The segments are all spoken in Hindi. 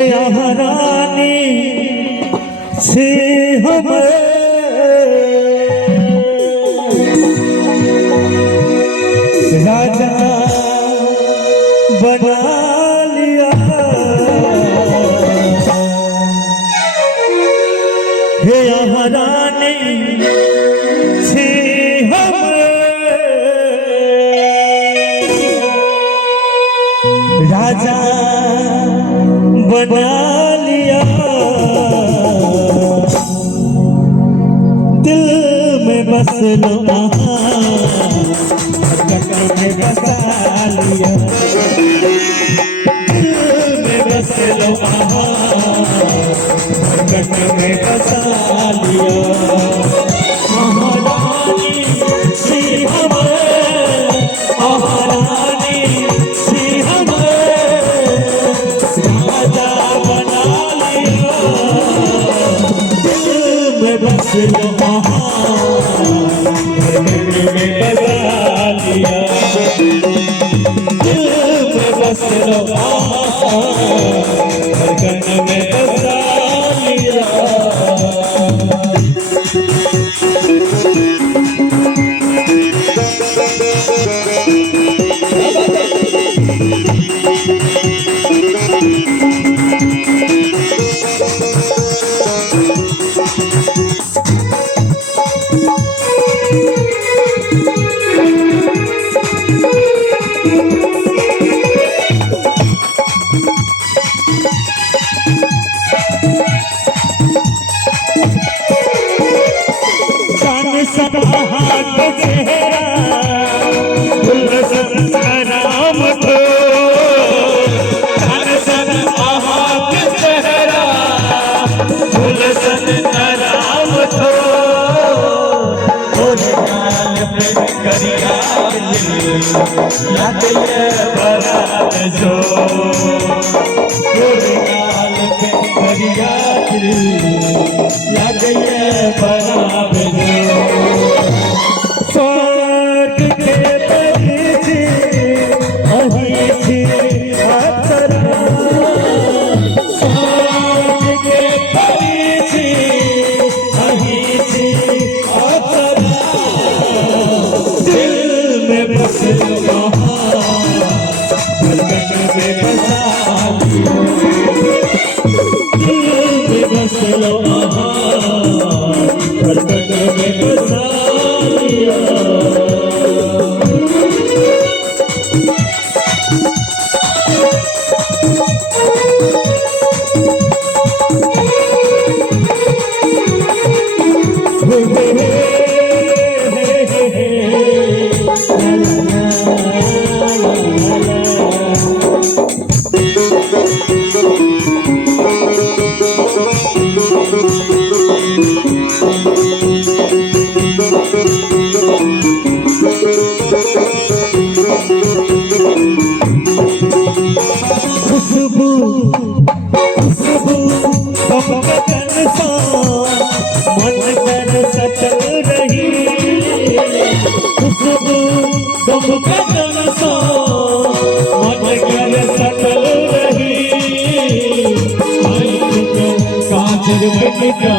रानी से हम राजा बना लिया हे रानी से हम राजा बना लिया दिल में बस लो में बसा लिया दिल में बस लो में बसा लिया महारानी सी हम महारानी सी हम राजा बना लिया दिल में बस लो में बसा लिया दिल में बस लो धड़कन में बसा लिया हाथ चेहरा गुलशन नाम थो सन हाथ चेहरा गुलशन नाम थो करिया याद बरात जो करिया याद बरात जो स्वर्ग के परिधि अही थी अतरा स्वर्ग के परिधि अही थी अतरा दिल में बस धड़कन में बसा दिल में बस लो धड़कन में बसा लिया खुशबू खुशबू बमकन सा मन कर सटल रही खुशबू बमकन सा मन कर सटल रही काजल बन का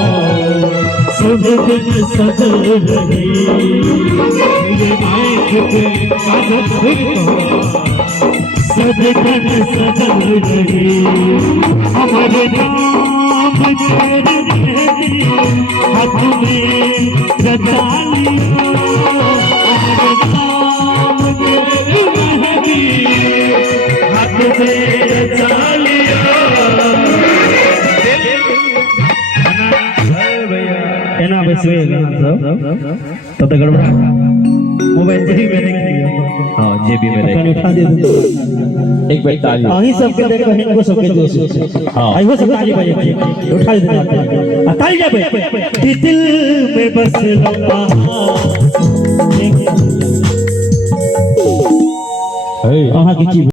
सब दिन सजल रही मेरे आँख पे काजल सदगन सजल रही हमारे नाम तेरी मेहंदी हाथ में रचा लिया हमारे नाम तेरी मेहंदी हाथ में रचा लिया एना बैसे तब तक गड़बड़ा मोबाइल जेबी में नहीं लिया हां जेबी में नहीं उठा दे एक बार ताली आही सबके देखो इनको सबके जोश हां आइयो सब ताली बजे उठा दे ताली जाबे कि दिल में बस लो आहा की